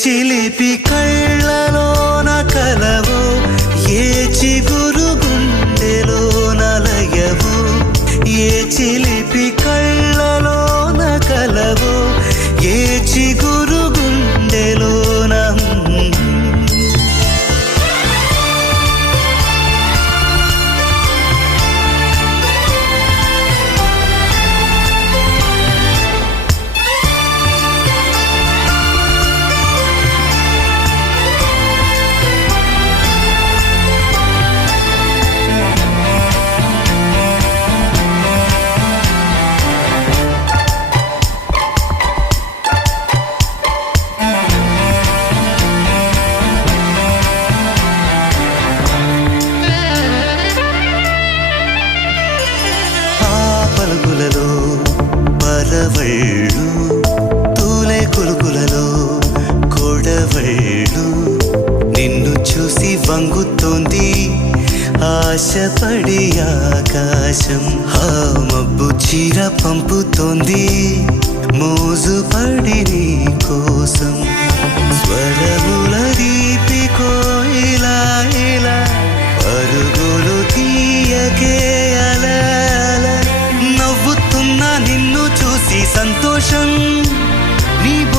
చిలిపి కళ్ళలోన కలవో, ఏ చిగురు గుండెలోన లయవో, ఏ చిలిపి కళ్ళలోన కలవో, ఏ చిగురు గుండెలోన. పలుకులలో పరవళ్ళు, తూలే కొలుకులలో కొడవళ్ళు, నిన్ను చూసి వంగుతోంది ఆశపడి ఆకాశం. ఆ మబ్బు చీర పంపుతోంది మోజుపడి నీ కోసం. స్వరముల దీపి కోయిలా ఇలా పరుగులు తీయకే అల, నవ్వుతున్నా నిన్ను చూసి సంతోషం.